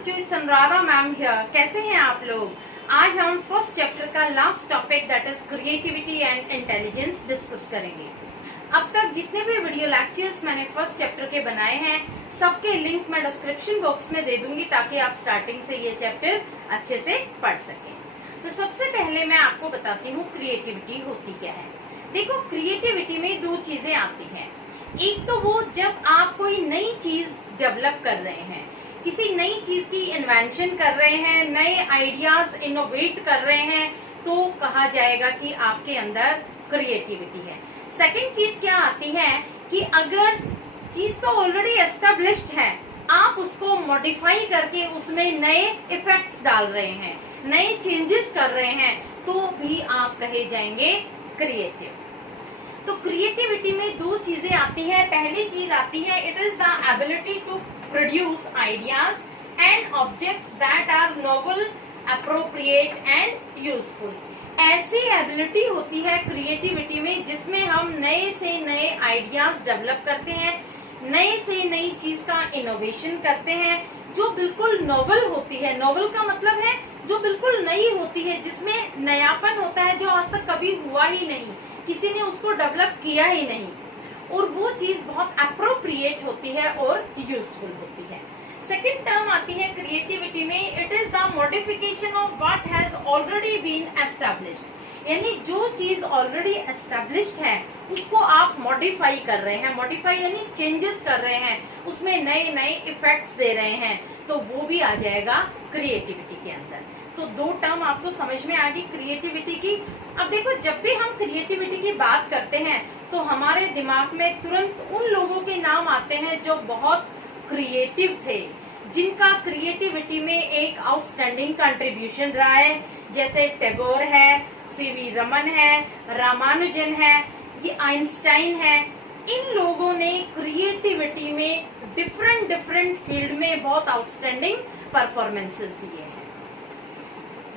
बच्चों, it's Anuradha ma'am here. कैसे हैं आप लोग? आज हम फर्स्ट चैप्टर का last topic that is creativity and intelligence discuss करेंगे। अब तक जितने भी वीडियो लेक्चर्स मैंने फर्स्ट चैप्टर के बनाए हैं, सबके लिंक मैं डिस्क्रिप्शन बॉक्स में दे दूंगी ताकि आप स्टार्टिंग से ये चैप्टर अच्छे से पढ़ सकें। तो सबसे पहले मैं आपको बताती हूँ क्रिएटिविटी होती क्या है। देखो, क्रिएटिविटी में दो चीजें आती हैं। एक तो वो जब आप कोई नई चीज डेवलप कर रहे हैं, किसी नई चीज की इन्वेंशन कर रहे हैं, नए आइडियाज इनोवेट कर रहे हैं, तो कहा जाएगा कि आपके अंदर क्रिएटिविटी है। सेकंड चीज क्या आती है कि अगर चीज तो ऑलरेडी एस्टेब्लिश्ड है, आप उसको मॉडिफाई करके उसमें नए इफेक्ट्स डाल रहे हैं, नए चेंजेस कर रहे हैं, तो भी आप कहे जाएंगे क्रिएटिव। तो क्रिएटिविटी में दो चीजें आती हैं। पहली चीज आती है, it is the ability to produce ideas and objects that are novel, appropriate and useful. ऐसी एबिलिटी होती है क्रिएटिविटी में जिसमें हम नए से नए आइडियाज डेवलप करते हैं, नए से नई चीज का इनोवेशन करते हैं जो बिल्कुल नोवेल होती है। नोवेल का मतलब है जो बिल्कुल नई होती है, जिसमें नयापन होता है, जो आज तक कभी हुआ ही नहीं, किसी ने उसको डेवलप किया ही नहीं, और वो चीज बहुत एप्रोप्रिएट होती है और यूजफुल होती है। सेकंड टर्म आती है क्रिएटिविटी में, it is the modification of what has already been established. यानी जो चीज ऑलरेडी एस्टैब्लिश्ड है उसको आप मॉडिफाई कर रहे हैं। मॉडिफाई यानी चेंजेस कर रहे हैं, उसमें नए नए इफेक्ट्स दे रहे हैं, तो वो भी आ जाएगा क्रिएटिविटी के अंदर। तो दो टर्म आपको समझ में आ गई क्रिएटिविटी की। अब देखो, जब भी हम क्रिएटिविटी की बात करते हैं तो हमारे दिमाग में तुरंत उन लोगों के नाम आते हैं जो बहुत क्रिएटिव थे, जिनका क्रिएटिविटी में एक आउटस्टैंडिंग कंट्रीब्यूशन रहा है। जैसे टैगोर है, सीवी रमन है, रामानुजन है, ये आइंस्टाइन है। इन लोगों ने क्रिएटिविटी में डिफरेंट फील्ड में बहुत आउटस्टैंडिंग परफॉर्मेंसेस दिए हैं।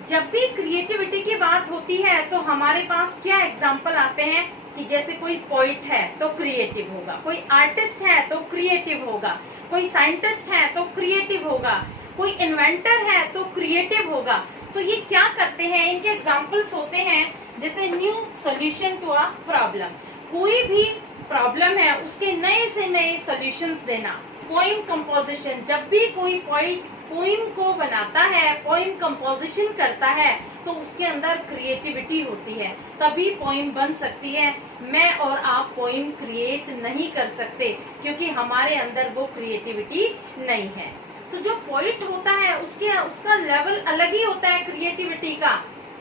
जब भी क्रिएटिविटी की बात होती है तो हमारे पास क्या एग्जाम्पल आते हैं कि जैसे कोई पोइट है तो क्रिएटिव होगा, कोई आर्टिस्ट है तो क्रिएटिव होगा, कोई साइंटिस्ट है तो क्रिएटिव होगा, कोई इन्वेंटर है तो क्रिएटिव होगा। तो ये क्या करते हैं, इनके एग्जाम्पल्स होते हैं जैसे new solution to a problem. कोई भी प्रॉब्लम है उसके नए से नए सॉल्यूशंस देना। पोइम कंपोजिशन, जब भी कोई पोइम को बनाता है, पोइम कंपोजिशन करता है, तो उसके अंदर क्रिएटिविटी होती है, तभी पोइम बन सकती है। मैं और आप पोइम क्रिएट नहीं कर सकते क्योंकि हमारे अंदर वो क्रिएटिविटी नहीं है। तो जो पोइट होता है उसका लेवल अलग ही होता है क्रिएटिविटी का,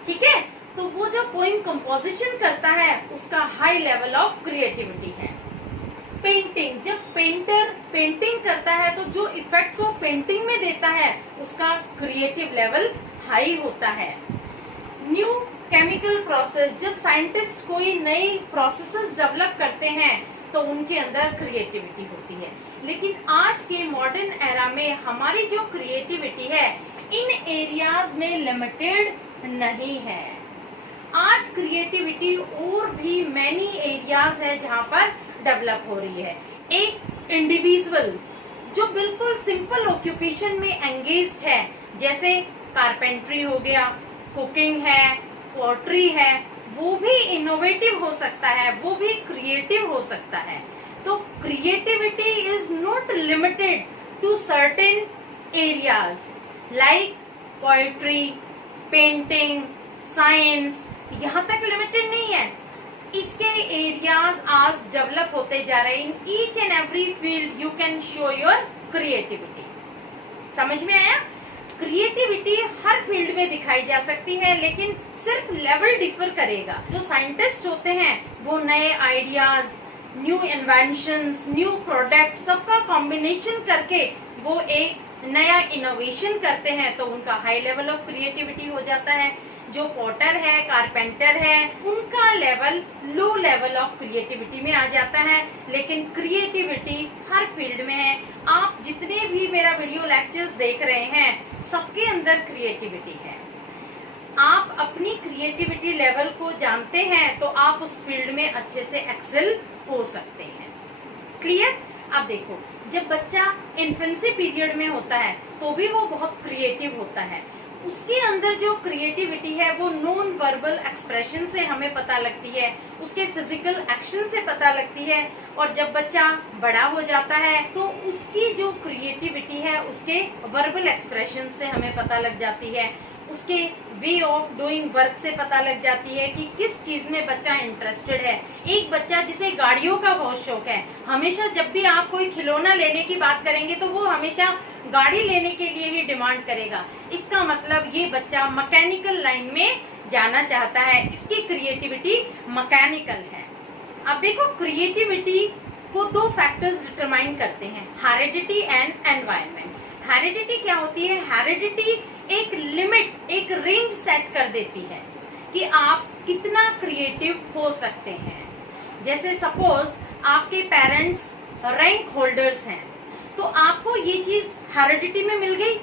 ठीक है। तो वो जो पोइम कंपोजिशन करता है उसका हाई लेवल ऑफ क्रिएटिविटी है। पेंटिंग, जब पेंटर पेंटिंग करता है तो जो इफेक्ट्स वो पेंटिंग में देता है उसका क्रिएटिव लेवल हाई होता है। न्यू केमिकल प्रोसेस, जब साइंटिस्ट कोई नई प्रोसेसेस डेवलप करते हैं तो उनके अंदर क्रिएटिविटी होती है। लेकिन आज के मॉडर्न एरा में हमारी जो क्रिएटिविटी है इन एरियाज में लिमिटेड नहीं है। आज क्रिएटिविटी और भी मैनी एरियाज है जहाँ पर डेवलप हो रही है। एक इंडिविजुअल जो बिल्कुल सिंपल ऑक्यूपेशन में एंगेज्ड है, जैसे कारपेंट्री हो गया, कुकिंग है, पोट्री है, वो भी इनोवेटिव हो सकता है, वो भी क्रिएटिव हो सकता है। तो creativity is not limited to certain areas like poetry, painting, science, यहाँ तक लिमिटेड नहीं है। इसके एरियाज आज डेवलप होते जा रहे हैं। In each and every field you can show your creativity. समझ में आया? क्रिएटिविटी हर फील्ड में दिखाई जा सकती है, लेकिन सिर्फ लेवल डिफर करेगा। जो साइंटिस्ट होते हैं वो नए ideas, new inventions, new product, सबका कॉम्बिनेशन करके वो एक नया इनोवेशन करते हैं, तो उनका हाई लेवल ऑफ क्रिएटिविटी हो जाता है। जो पोटर है, कारपेंटर है, उनका level low level of creativity में आ जाता है। लेकिन क्रिएटिविटी हर फील्ड में है। आप जितने भी मेरा वीडियो लेक्चर्स देख रहे हैं सबके अंदर क्रिएटिविटी है। आप अपनी क्रिएटिविटी लेवल को जानते हैं तो आप उस फील्ड में अच्छे से एक्सेल हो सकते हैं। क्लियर? अब देखो, जब बच्चा इन्फेंसी पीरियड में होता है तो भी वो बहुत क्रिएटिव होता है। उसके अंदर जो क्रिएटिविटी है वो नॉन वर्बल एक्सप्रेशन से हमें पता लगती है, उसके फिजिकल एक्शन से पता लगती है। और जब बच्चा बड़ा हो जाता है तो उसकी जो क्रिएटिविटी है उसके वर्बल एक्सप्रेशन से हमें पता लग जाती है, उसके वे ऑफ डूइंग वर्क से पता लग जाती है कि किस चीज में बच्चा इंटरेस्टेड है। एक बच्चा जिसे गाड़ियों का बहुत शौक है, हमेशा जब भी आप कोई खिलौना लेने की बात करेंगे तो वो हमेशा गाड़ी लेने के लिए ही डिमांड करेगा। इसका मतलब ये बच्चा मैकेनिकल लाइन में जाना चाहता है, इसकी क्रिएटिविटी मैकेनिकल है। अब देखो, क्रिएटिविटी को दो फैक्टर्स डिटरमाइन करते हैं, हेरिडिटी एंड एनवायरनमेंट। हेरिडिटी क्या होती है? हेरिडिटी एक लिमिट, एक रेंज सेट कर देती है कि आप कितना क्रिएटिव हो सकते हैं। जैसे सपोज आपके पेरेंट्स रैंक होल्डर्स हैं, तो आपको ये चीज हेरिडिटी में मिल गई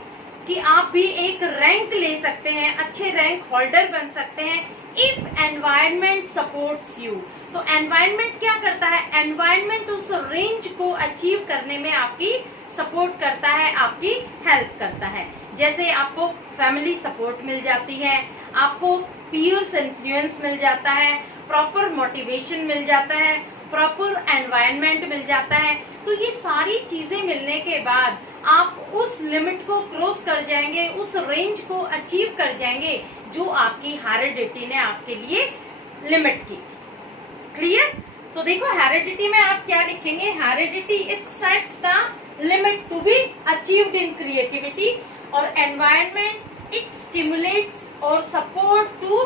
कि आप भी एक रैंक ले सकते हैं, अच्छे रैंक होल्डर बन सकते हैं इफ एनवायरनमेंट सपोर्ट्स यू। तो एनवायरनमेंट क्या करता है? एनवायरनमेंट उस रेंज को अचीव करने में आपकी सपोर्ट करता है, आपकी हेल्प करता है। जैसे आपको फैमिली सपोर्ट मिल जाती है, आपको पीयर्स इन्फ्लुएंस मिल जाता है, प्रॉपर मोटिवेशन मिल जाता है, प्रॉपर एनवायरनमेंट मिल जाता है। तो ये सारी चीजें मिलने के बाद आप उस लिमिट को क्रॉस कर जाएंगे, उस रेंज को अचीव कर जाएंगे जो आपकी हेरिडिटी ने आपके लिए लिमिट की। क्लियर? तो देखो, हेरिडिटी में आप क्या लिखेंगे? Heredity it sets the limit to be achieved in creativity, और एनवायरनमेंट इट स्टिमुलेट्स और support to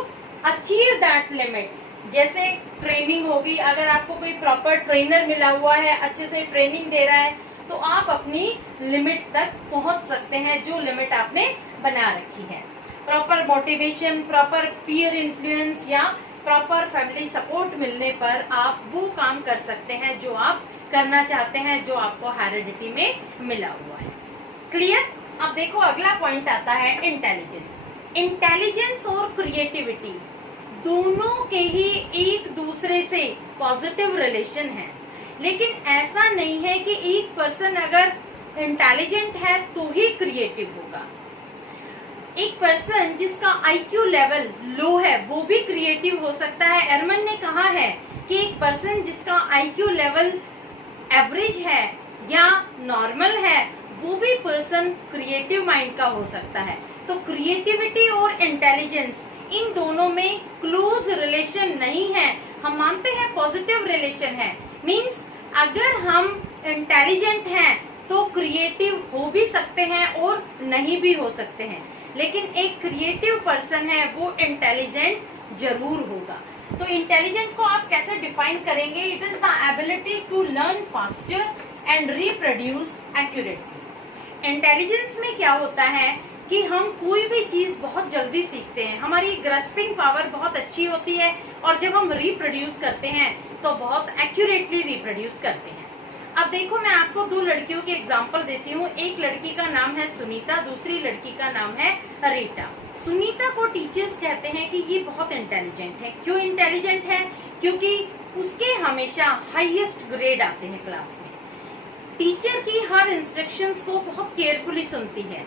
achieve that limit. जैसे ट्रेनिंग होगी, अगर आपको कोई प्रॉपर ट्रेनर मिला हुआ है, अच्छे से ट्रेनिंग दे रहा है, तो आप अपनी लिमिट तक पहुंच सकते हैं जो लिमिट आपने बना रखी है। Proper motivation, proper peer influence या प्रॉपर फैमिली सपोर्ट मिलने पर आप वो काम कर सकते हैं जो आप करना चाहते हैं, जो आपको हेरिडिटी में मिला हुआ है। क्लियर? अब देखो, अगला पॉइंट आता है इंटेलिजेंस। इंटेलिजेंस और क्रिएटिविटी दोनों के ही एक दूसरे से पॉजिटिव रिलेशन है, लेकिन ऐसा नहीं है कि एक पर्सन अगर इंटेलिजेंट है तो ही क्रिएटिव होगा। एक पर्सन जिसका आईक्यू लेवल लो है वो भी क्रिएटिव हो सकता है। एरमन ने कहा है कि एक पर्सन जिसका आईक्यू लेवल एवरेज है या नॉर्मल है वो भी पर्सन क्रिएटिव माइंड का हो सकता है। तो क्रिएटिविटी और इंटेलिजेंस, इन दोनों में क्लोज रिलेशन नहीं है, हम मानते हैं पॉजिटिव रिलेशन है। मींस अगर हम इंटेलिजेंट हैं तो क्रिएटिव हो भी सकते हैं और नहीं भी हो सकते हैं, लेकिन एक क्रिएटिव पर्सन है वो इंटेलिजेंट जरूर होगा। तो इंटेलिजेंट को आप कैसे डिफाइन करेंगे? It is the ability to learn faster and reproduce accurately. Intelligence में क्या होता है कि हम कोई भी चीज बहुत जल्दी सीखते हैं, हमारी ग्रास्पिंग पावर बहुत अच्छी होती है, और जब हम रिप्रोड्यूस करते हैं तो बहुत एक्यूरेटली रिप्रोड्यूस करते हैं। अब देखो, मैं आपको दो लड़कियों के एग्जाम्पल देती हूँ। एक लड़की का नाम है सुनीता, दूसरी लड़की का नाम है रीटा। सुनीता को टीचर्स कहते हैं कि ये बहुत इंटेलिजेंट है। क्यों इंटेलिजेंट है? क्योंकि उसके हमेशा हाईएस्ट ग्रेड आते हैं क्लास में। टीचर की हर इंस्ट्रक्शंस को बहुत केयरफुली सुनती है,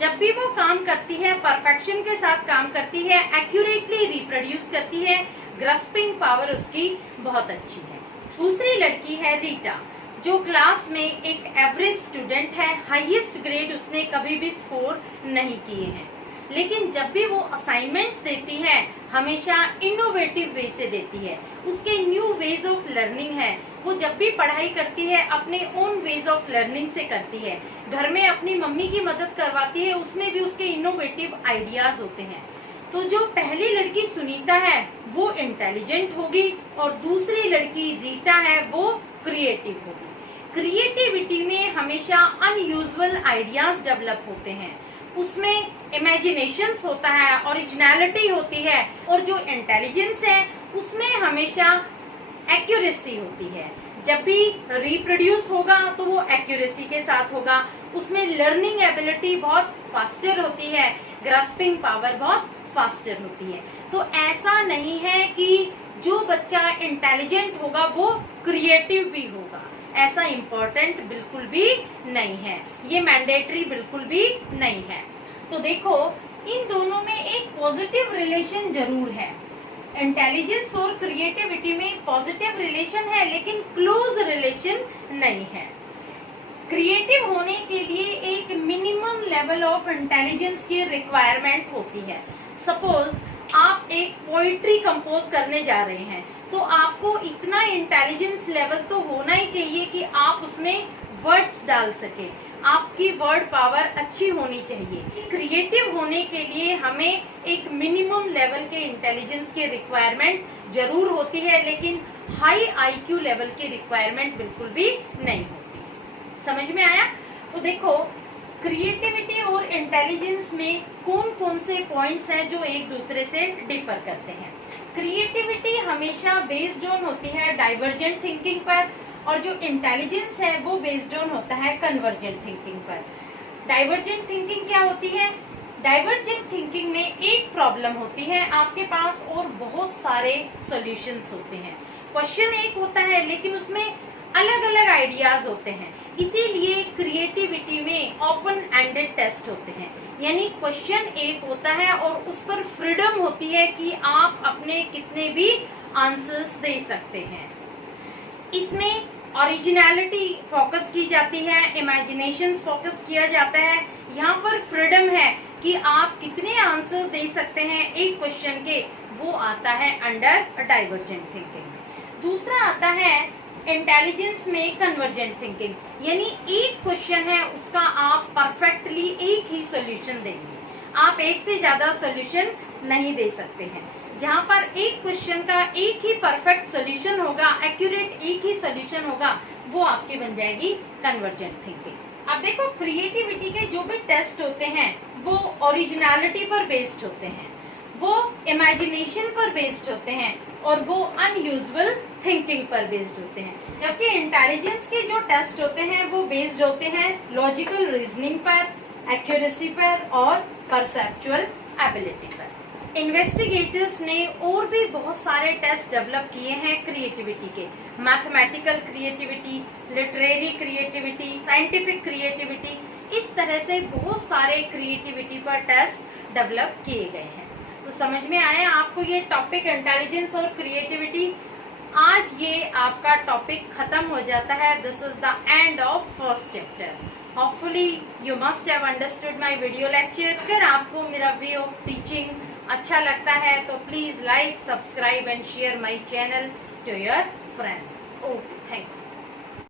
जब भी वो काम करती है परफेक्शन के साथ काम करती है, एक्यूरेटली रिप्रोड्यूस करती है, ग्रास्पिंग पावर उसकी बहुत अच्छी है। दूसरी लड़की है रीटा, जो क्लास में एक एवरेज स्टूडेंट है, हाईएस्ट ग्रेड उसने कभी भी स्कोर नहीं किए हैं, लेकिन जब भी वो असाइनमेंट्स देती है हमेशा इनोवेटिव वे से देती है, उसके न्यू वेज ऑफ लर्निंग है। वो जब भी पढ़ाई करती है अपने ओन वेज ऑफ लर्निंग से करती है, घर में अपनी मम्मी की मदद करवाती है, उसमें भी उसके इनोवेटिव आइडियाज होते हैं। तो जो पहली लड़की सुनीता है वो इंटेलिजेंट होगी और दूसरी लड़की रीटा है वो क्रिएटिव होगी। क्रिएटिविटी में हमेशा अनयूजुअल आइडियाज डेवलप होते हैं, उसमें इमेजिनेशंस होता है, ओरिजिनलिटी होती है, और जो इंटेलिजेंस है उसमें हमेशा एक्यूरेसी होती है। जब भी रिप्रोड्यूस होगा तो वो एक्यूरेसी के साथ होगा, उसमें लर्निंग एबिलिटी बहुत फास्टर होती है, ग्रास्पिंग पावर बहुत फास्टर होती है। तो ऐसा नहीं है कि जो बच्चा इंटेलिजेंट होगा वो क्रिएटिव भी होगा, ऐसा इम्पोर्टेंट बिल्कुल भी नहीं है, ये मैंडेटरी बिल्कुल भी नहीं है। तो देखो इन दोनों में एक पॉजिटिव रिलेशन जरूर है। इंटेलिजेंस और क्रिएटिविटी में पॉजिटिव रिलेशन है लेकिन क्लोज रिलेशन नहीं है। क्रिएटिव होने के लिए एक मिनिमम लेवल ऑफ इंटेलिजेंस की रिक्वायरमेंट होती है। सपोज आप एक पोइट्री कंपोज करने जा रहे हैं तो आपको इतना इंटेलिजेंस लेवल तो होना ही चाहिए कि आप उसमें वर्ड्स डाल सके, आपकी वर्ड पावर अच्छी होनी चाहिए। क्रिएटिव होने के लिए हमें एक मिनिमम लेवल के इंटेलिजेंस की रिक्वायरमेंट जरूर होती है लेकिन हाई आईक्यू लेवल की रिक्वायरमेंट बिल्कुल भी नहीं होती। समझ में आया? तो देखो क्रिएटिविटी और इंटेलिजेंस में कौन कौन से पॉइंट्स हैं जो एक दूसरे से डिफर करते हैं। क्रिएटिविटी हमेशा बेस्ड ऑन होती है डाइवर्जेंट थिंकिंग पर और जो इंटेलिजेंस है वो बेस्ड ऑन होता है कन्वर्जेंट थिंकिंग पर। डाइवर्जेंट थिंकिंग क्या होती है? डाइवर्जेंट थिंकिंग में एक प्रॉब्लम होती है आपके पास और बहुत सारे सॉल्यूशंस होते हैं। क्वेश्चन एक होता है लेकिन उसमें अलग अलग आइडियाज होते हैं, इसीलिए क्रिएटिविटी में ओपन एंडेड टेस्ट होते हैं। यानी क्वेश्चन एक होता है और उस पर फ्रीडम होती है कि आप अपने कितने भी आंसर्स दे सकते हैं। इसमें ओरिजिनलिटी फोकस की जाती है, इमेजिनेशन फोकस किया जाता है। यहाँ पर फ्रीडम है कि आप कितने आंसर दे सकते हैं एक क्वेश्चन के, वो आता है अंडर डाइवर्जेंट थिंकिंग। दूसरा आता है इंटेलिजेंस में कन्वर्जेंट थिंकिंग, यानी एक क्वेश्चन है उसका आप परफेक्टली एक ही सॉल्यूशन देंगे, आप एक से ज्यादा सॉल्यूशन नहीं दे सकते हैं। जहाँ पर एक क्वेश्चन का एक ही परफेक्ट सॉल्यूशन होगा, एक्यूरेट एक ही सॉल्यूशन होगा, वो आपकी बन जाएगी कन्वर्जेंट थिंकिंग। अब देखो क्रिएटिविटी के जो भी टेस्ट होते हैं वो ओरिजिनलिटी पर बेस्ड होते हैं, वो इमेजिनेशन पर बेस्ड होते हैं और वो अनयूजुअल थिंकिंग पर बेस्ड होते हैं। जबकि इंटेलिजेंस के जो टेस्ट होते हैं वो बेस्ड होते हैं लॉजिकल रीजनिंग पर, एक्यूरेसी पर और परसेप्चुअल एबिलिटी पर। इन्वेस्टिगेटर्स ने और भी बहुत सारे टेस्ट डेवलप किए हैं क्रिएटिविटी के, mathematical creativity, literary creativity, scientific creativity, इस तरह से बहुत सारे क्रिएटिविटी पर टेस्ट डेवलप किए गए हैं। तो समझ में आया आपको ये टॉपिक इंटेलिजेंस और क्रिएटिविटी। आज ये आपका टॉपिक खत्म हो जाता है। This is the end of first chapter. Hopefully you must have understood my video lecture. अगर आपको मेरा वे ऑफ टीचिंग अच्छा लगता है तो please like, subscribe and share my channel to your friends. Okay, thank you.